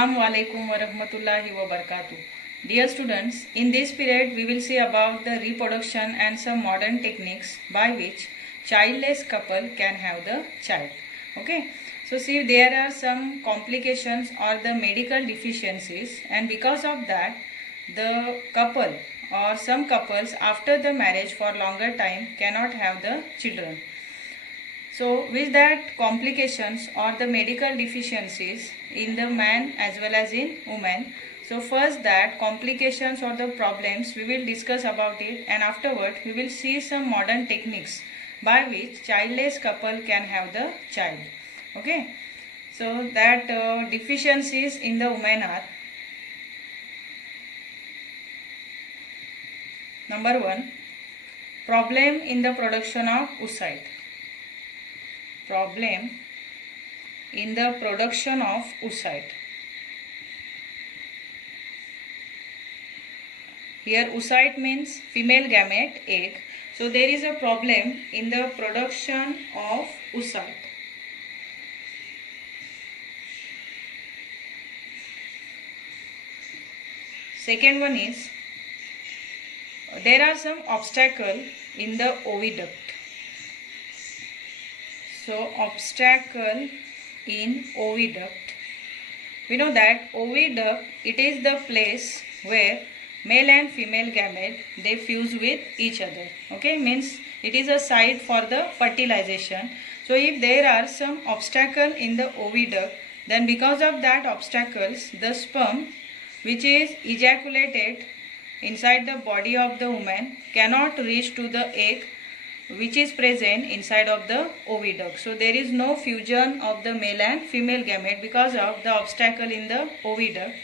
Assalamu alaikum wa rahmatullahi wa barakatuh. Dear students, in this period we will see about the reproduction and some modern techniques by which childless couple can have the child. Okay, so see, there are some complications or the medical deficiencies, and because of that the couple or some couples after the marriage for longer time cannot have the children. So with that complications or the medical deficiencies in the man as well as in woman. So first that complications or the problems we will discuss about it, and afterward we will see some modern techniques by which childless couple can have the child. Okay, so that deficiencies in the woman are: number 1, problem in the production of oocyte. Problem in the production of oocyte. Here oocyte means female gamete, egg. So there is a problem in the production of oocyte. Second one is, there are some obstacle in the oviduct. So obstacle in oviduct. We know that oviduct, it is the place where male and female gamete they fuse with each other. Okay, means it is a site for the fertilization. So if there are some obstacle in the oviduct, then because of that obstacles the sperm which is ejaculated inside the body of the woman cannot reach to the egg which is present inside of the oviduct. So there is no fusion of the male and female gamete because of the obstacle in the oviduct.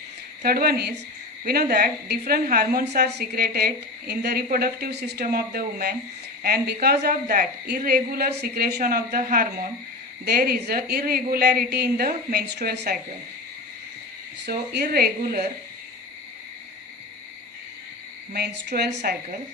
Third one is, we know that different hormones are secreted in the reproductive system of the woman, and because of that irregular secretion of the hormone, there is a irregularity in the menstrual cycle. So irregular menstrual cycle.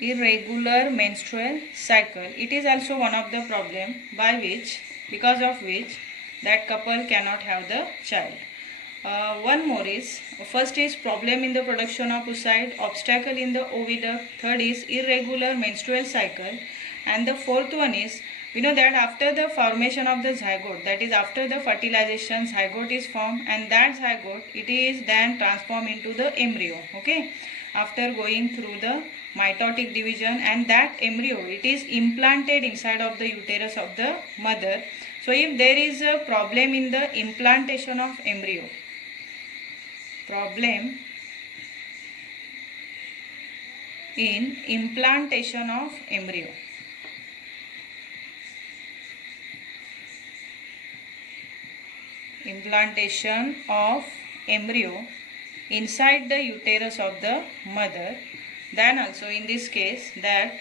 Irregular menstrual cycle, it is also one of the problem by which, because of which that couple cannot have the child. One more is, first is problem in the production of oocyte, obstacle in the oviduct, third is irregular menstrual cycle, and the fourth one is, we know that after the formation of the zygote, that is after the fertilization, zygote is formed, and that zygote it is then transformed into the embryo. Okay, after going through the mitotic division, and that embryo it is implanted inside of the uterus of the mother. So if there is a problem in the implantation of embryo, problem in implantation of embryo, implantation of embryo inside the uterus of the mother, then also in this case that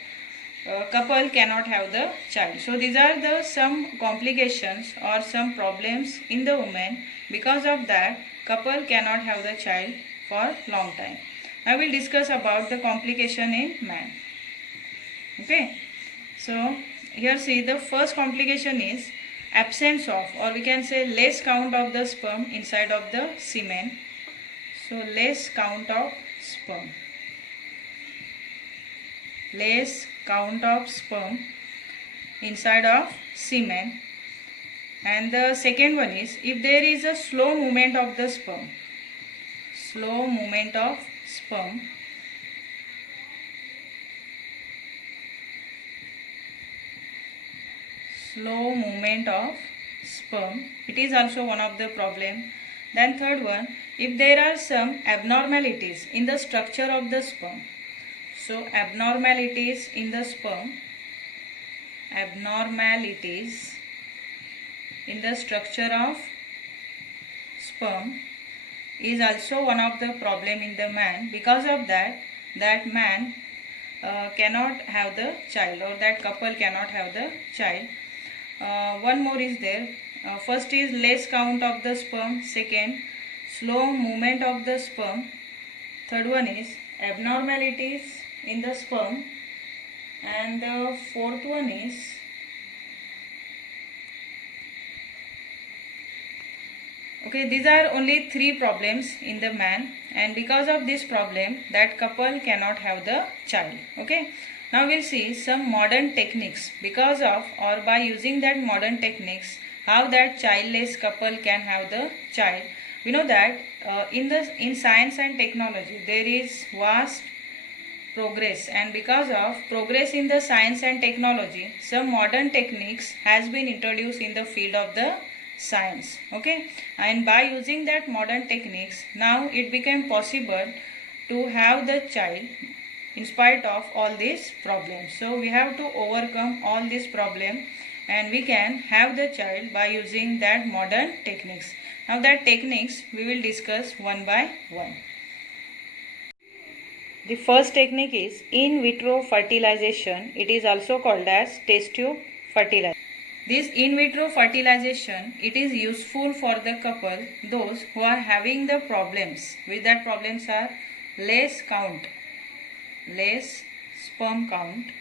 couple cannot have the child. So these are the some complications or some problems in the woman, because of that couple cannot have the child for long time. I will discuss about the complication in man. Okay, so here see, the first complication is absence of, or we can say less count of the sperm inside of the semen. So less count of sperm, less count of sperm inside of semen. And the second one is, if there is a slow movement of the sperm, slow movement of sperm, slow movement of sperm, it is also one of the problem. Then third one, if there are some abnormalities in the structure of the sperm. So abnormalities in the sperm, abnormalities in the structure of sperm is also one of the problem in the man. Because of that, that man cannot have the child, or that couple cannot have the child. One more is there. First is less count of the sperm, second slow movement of the sperm, third one is abnormalities in the sperm, and the fourth one is Okay, these are only 3 problems in the man, and because of this problem that couple cannot have the child. Okay, now we'll see some modern techniques because of or by using that modern techniques how that childless couple can have the child. We know that in science and technology there is vast progress, and because of progress in the science and technology some modern techniques has been introduced in the field of the science. Okay, and by using that modern techniques now it became possible to have the child in spite of all these problems. So we have to overcome all these problems and we can have the child by using that modern techniques. Now that techniques we will discuss one by one. The first technique is in vitro fertilization. It is also called as test tube fertilization. This in vitro fertilization, it is useful for the couple, those who are having the problems. With that problems are less sperm count,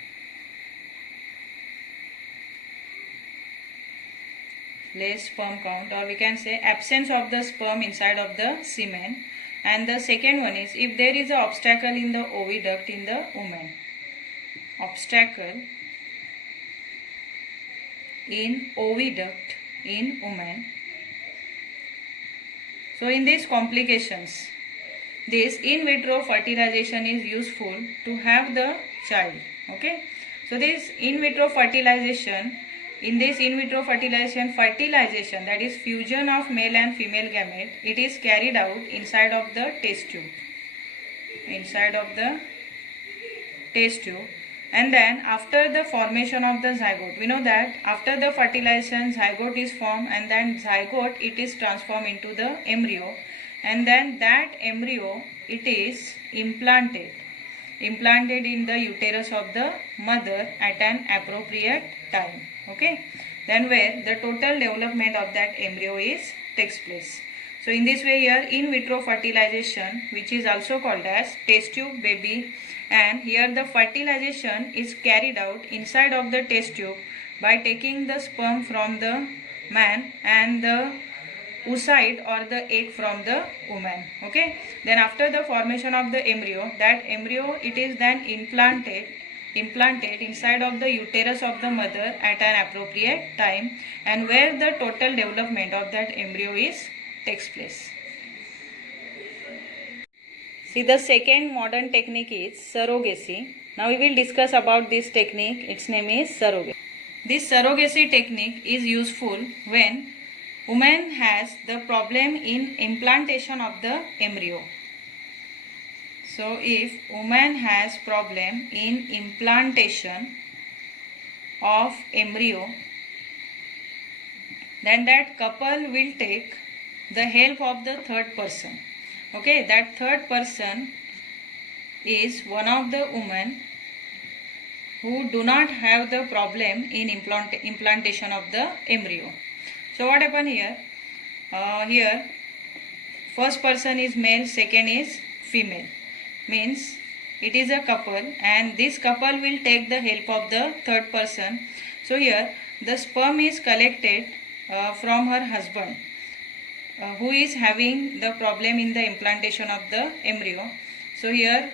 or we can say absence of the sperm inside of the semen. And the second one is if there is an obstacle in the oviduct in the woman. Obstacle in oviduct in woman. So in these complications, this in vitro fertilization is useful to have the child. Okay, so this in vitro fertilization, in this in vitro fertilization that is fusion of male and female gamete, it is carried out inside of the test tube. And then after the formation of the zygote, we know that after the fertilization zygote is formed, and then zygote it is transformed into the embryo, and then that embryo it is implanted in the uterus of the mother at an appropriate time. Okay, then where the total development of that embryo takes place. So in this way here in vitro fertilization, which is also called as test tube baby, and here the fertilization is carried out inside of the test tube by taking the sperm from the man and the oocyte or the egg from the woman. Okay, then after the formation of the embryo, that embryo it is then implanted inside of the uterus of the mother at an appropriate time, and where the total development of that embryo takes place. See, the second modern technique is surrogacy. Now we will discuss about this technique. Its name is surrogacy. This surrogacy technique is useful when woman has the problem in implantation of the embryo. So if woman has problem in implantation of embryo, then that couple will take the help of the third person. Okay, that third person is one of the women who do not have the problem in implantation of the embryo. So what happened here? Here first person is male, second is female. Means it is a couple, and this couple will take the help of the third person. So here the sperm is collected from her husband who is having the problem in the implantation of the embryo. So here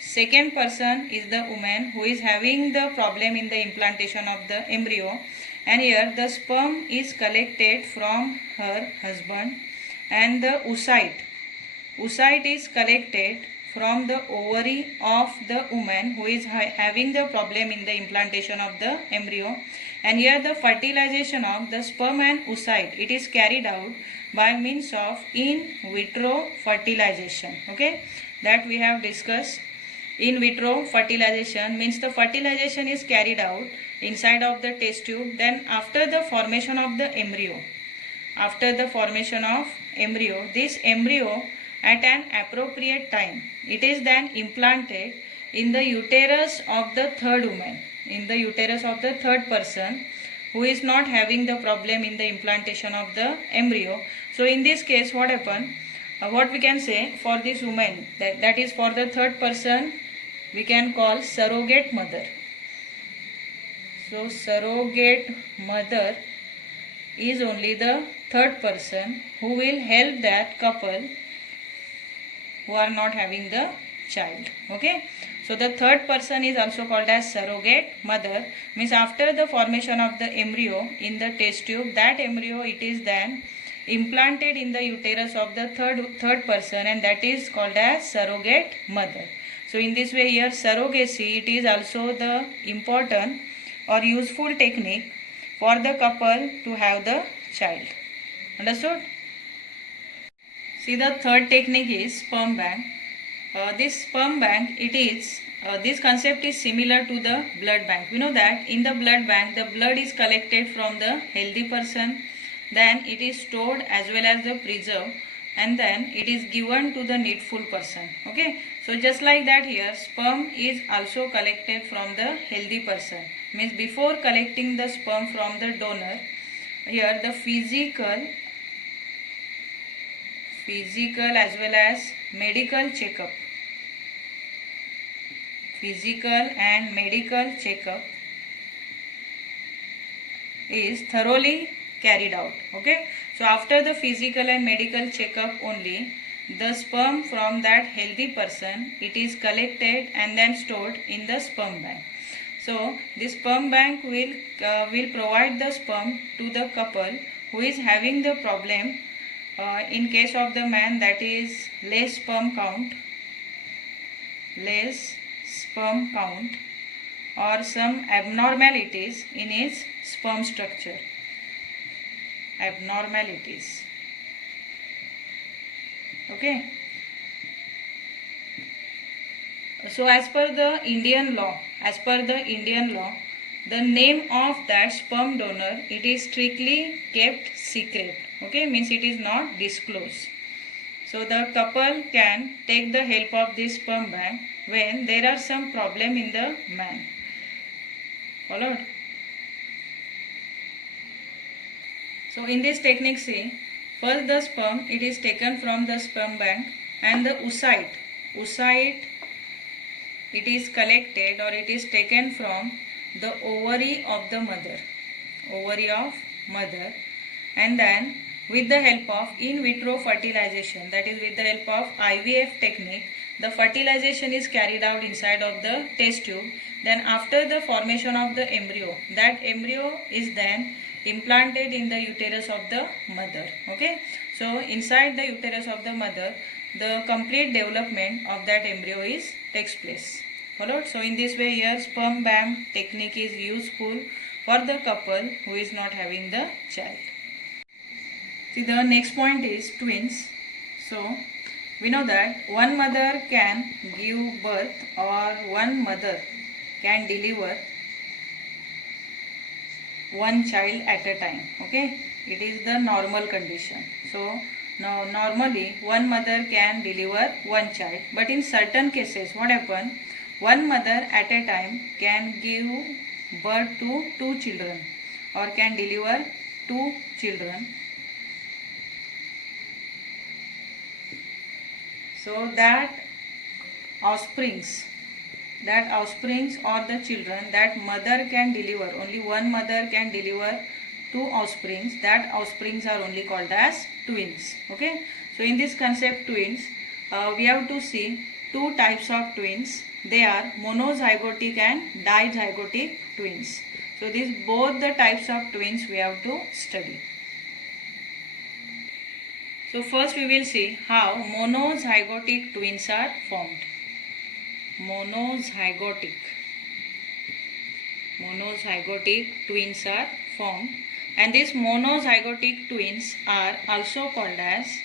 second person is the woman who is having the problem in the implantation of the embryo, and here the sperm is collected from her husband, and the oocyte is collected from the ovary of the woman who is having the problem in the implantation of the embryo, and here the fertilization of the sperm and oocyte it is carried out by means of in vitro fertilization. Okay, that we have discussed. In vitro fertilization means the fertilization is carried out inside of the test tube. Then after the formation of the embryo, this embryo at an appropriate time, it is then implanted in the uterus of the third woman, in the uterus of the third person who is not having the problem in the implantation of the embryo. So in this case what happened? What we can say for this woman, that is for the third person, we can call surrogate mother. So surrogate mother is only the third person who will help that couple who are not having the child. Okay, so the third person is also called as surrogate mother. Means after the formation of the embryo in the test tube, that embryo it is then implanted in the uterus of the third person, and that is called as surrogate mother. So in this way here surrogacy, it is also the important or useful technique for the couple to have the child. Understood? See, the third technique is sperm bank. This sperm bank, this concept is similar to the blood bank. We know that in the blood bank, the blood is collected from the healthy person, then it is stored as well as the preserved, and then it is given to the needful person. Okay, so just like that here, sperm is also collected from the healthy person. Means before collecting the sperm from the donor, here the physical as well as medical checkup, physical and medical checkup is thoroughly carried out. Okay, so after the physical and medical checkup only, the sperm from that healthy person, it is collected and then stored in the sperm bank. So this sperm bank will provide the sperm to the couple who is having the problem. In case of the man, that is less sperm count, or some abnormalities in his sperm structure. Abnormalities. Okay. So as per the Indian law, the name of that sperm donor, it is strictly kept secret. Okay, means it is not disclosed. So the couple can take the help of this sperm bank when there are some problem in the man. Followed? So in this technique, see, first the sperm, it is taken from the sperm bank, and the oocyte, it is collected or it is taken from the ovary of the mother, and then with the help of in vitro fertilization, that is with the help of IVF technique, the fertilization is carried out inside of the test tube. Then after the formation of the embryo, that embryo is then implanted in the uterus of the mother. Okay, so inside the uterus of the mother, the complete development of that embryo takes place. Followed? So in this way here, sperm bank technique is useful for the couple who is not having the child. See, the next point is twins. So we know that one mother can give birth or one mother can deliver one child at a time. Okay, it is the normal condition. So now normally one mother can deliver one child, but in certain cases what happen, one mother at a time can give birth to two children or can deliver two children. So that offsprings or the children that mother can deliver, only one mother can deliver two offsprings, that offsprings are only called as twins. Okay, so in this concept twins, we have to see two types of twins. They are monozygotic and dizygotic twins. So these both the types of twins we have to study. So first we will see how monozygotic twins are formed. Monozygotic twins are formed, and these monozygotic twins are also called as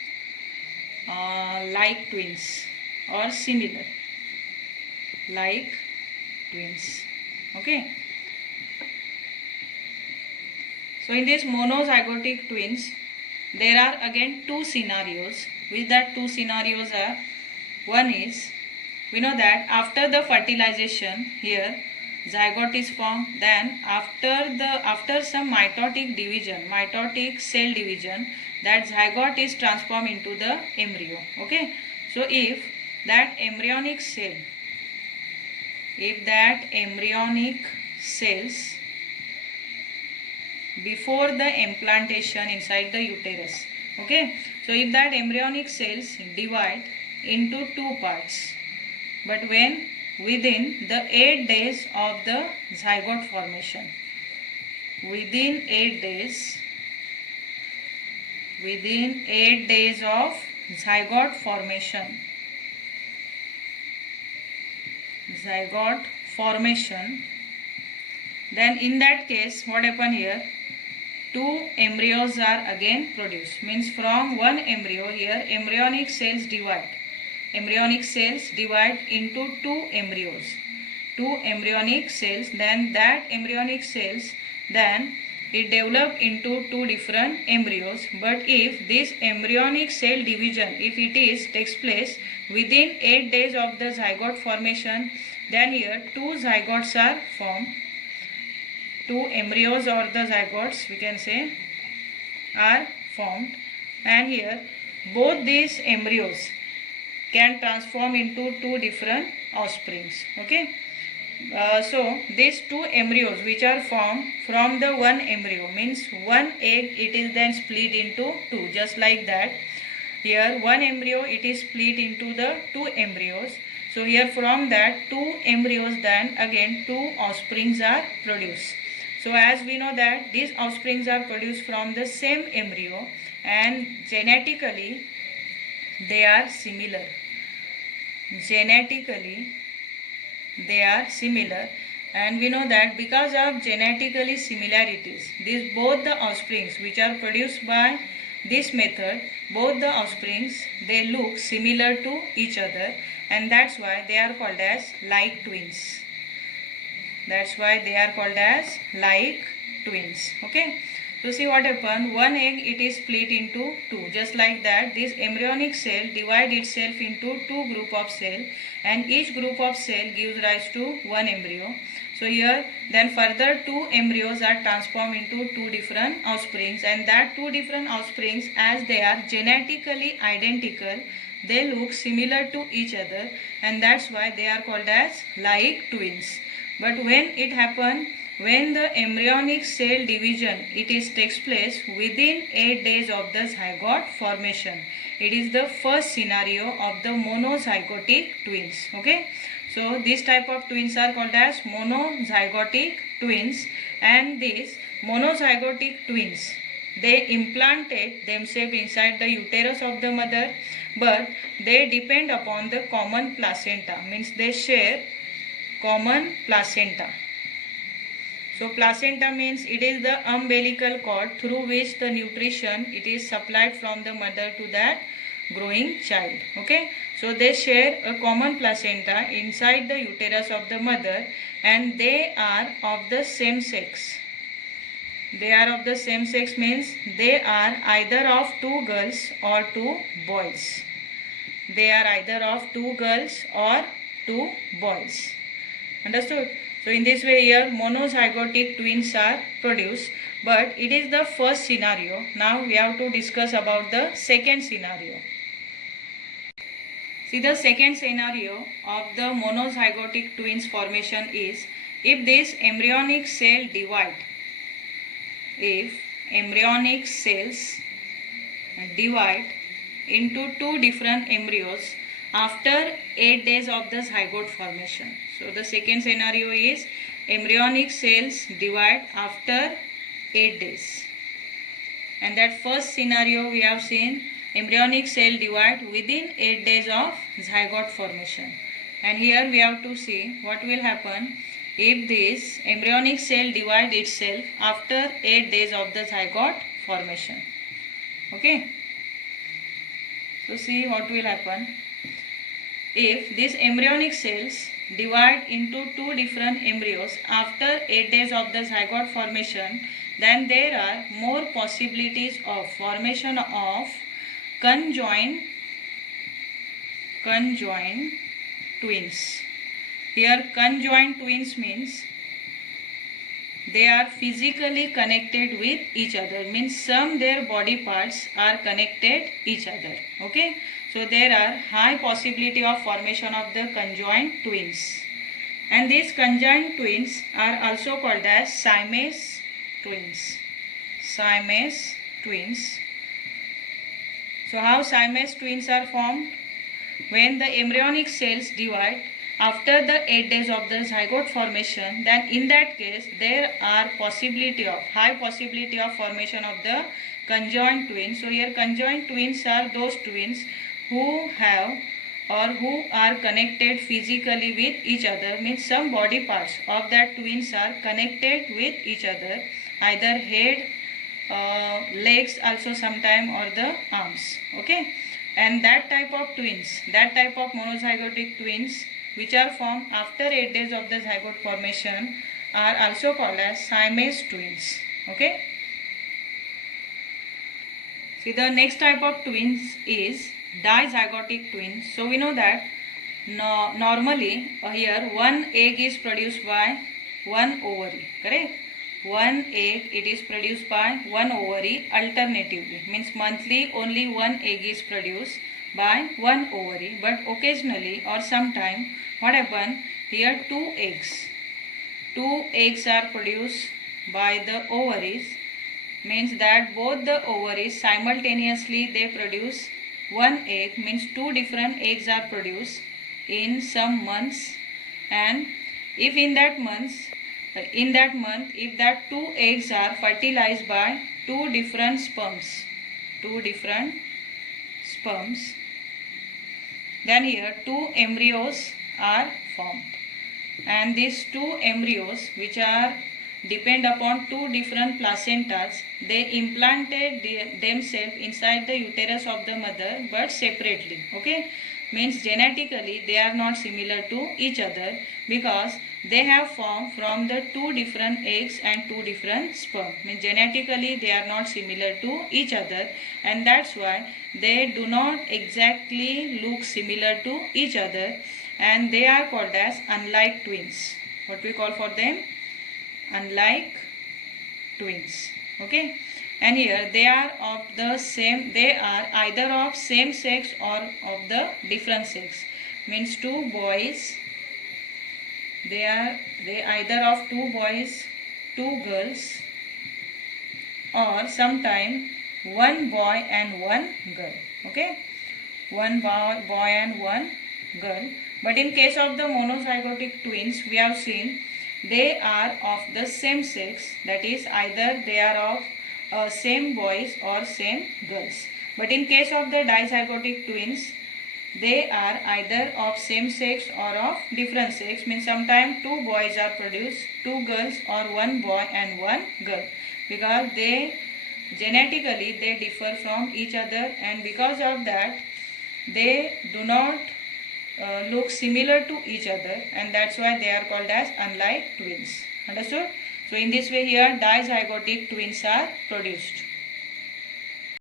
like twins or similar like twins. Okay, so in these monozygotic twins, there are again two scenarios. With that two scenarios are, one is, we know that after the fertilization here zygote is formed, then after some mitotic cell division, that zygote is transformed into the embryo. Okay, so if that embryonic cells before the implantation inside the uterus. Okay, so if that embryonic cells divide into two parts, but when within the 8 days of the zygote formation, within 8 days of zygote formation, then in that case what happen here, two embryos are again produced. Means from one embryo, here embryonic cells divide into two embryos, then that embryonic cells, then it develop into two different embryos. But if this embryonic cell division, if it is takes place within 8 days of the zygote formation, then here two zygotes are formed, two embryos or the zygotes we can say are formed, and here both these embryos can transform into two different offsprings. Okay, so these two embryos which are formed from the one embryo, means one egg, it is then split into two, just like that. Here one embryo, it is split into the two embryos. So here from that two embryos, then again two offsprings are produced. So as we know that these offsprings are produced from the same embryo and genetically they are similar. And we know that because of genetically similarities, these both the offsprings which are produced by this method, both the offsprings, they look similar to each other, and that's why they are called as like twins. Okay, so see what happened, one egg, it is split into two, just like that. This embryonic cell divide itself into two group of cell, and each group of cell gives rise to one embryo. So here then further two embryos are transformed into two different offsprings, and that two different offsprings, as they are genetically identical, they look similar to each other, and that's why they are called as like twins. But when it happens, when the embryonic cell division, it takes place within 8 days of the zygote formation, it is the first scenario of the monozygotic twins. Okay, so this type of twins are called as monozygotic twins, and these monozygotic twins, they implanted themselves inside the uterus of the mother, but they depend upon the common placenta, means they share common placenta. So placenta means it is the umbilical cord through which the nutrition, it is supplied from the mother to that growing child. Okay, so they share a common placenta inside the uterus of the mother, and they are of the same sex. Means they are either of two girls or two boys. Understood? So in this way here monozygotic twins are produced, but it is the first scenario. Now we have to discuss about the second scenario. See, the second scenario of the monozygotic twins formation is if this embryonic cell divide, if embryonic cells divide into two different embryos after 8 days of the zygote formation. So the second scenario is embryonic cells divide after 8 days. And that first scenario we have seen, embryonic cell divide within 8 days of zygote formation. And here we have to see what will happen if this embryonic cell divide itself after 8 days of the zygote formation. Okay. So see what will happen. If these embryonic cells divide into two different embryos after 8 days of the zygote formation, then there are more possibilities of formation of conjoined twins. Here conjoined twins means they are physically connected with each other, means some their body parts are connected each other. Okay, so there are high possibility of formation of the conjoined twins, and these conjoined twins are also called as Siamese twins. Siamese twins. So how Siamese twins are formed? When the embryonic cells divide after the 8 days of the zygote formation, then in that case there are high possibility of formation of the conjoined twins. So here conjoined twins are those twins who have or who are connected physically with each other, means some body parts of that twins are connected with each other, either head, legs also sometime, or the arms. Okay, and that type of twins, that type of monozygotic twins which are formed after 8 days of the zygote formation are also called as Siamese twins. Okay, see, the next type of twins is dizygotic twins. So we know that normally here one egg is produced by one ovary, correct? One egg it is produced by one ovary alternatively, means monthly only one egg is produced by one ovary, but occasionally or sometime what happen here, two eggs are produced by the ovaries, means that both the ovaries simultaneously they produce one egg, means two different eggs are produced in some months, and if in that month if that two eggs are fertilized by two different sperms, then here two embryos are formed, and these two embryos which are depend upon two different placentas, they implanted themselves inside the uterus of the mother but separately. Okay, means genetically they are not similar to each other because they have formed from the two different eggs and two different sperm, means genetically they are not similar to each other, and that's why they do not exactly look similar to each other, and they are called as unlike twins. What we call for them? Unlike twins. Okay, and here they are either of same sex or of the different sex, means two boys, they either of two boys, two girls, or sometime one boy and one girl. Okay, one boy and one girl. But in case of the monozygotic twins, we have seen they are of the same sex, that is either they are of same boys or same girls. But in case of the dizygotic twins, they are either of same sex or of different sex, means sometimes two boys are produced, two girls, or one boy and one girl, because they genetically they differ from each other, and because of that they do not look similar to each other, and that's why they are called as unlike twins. Understood? So in this way here dizygotic twins are produced.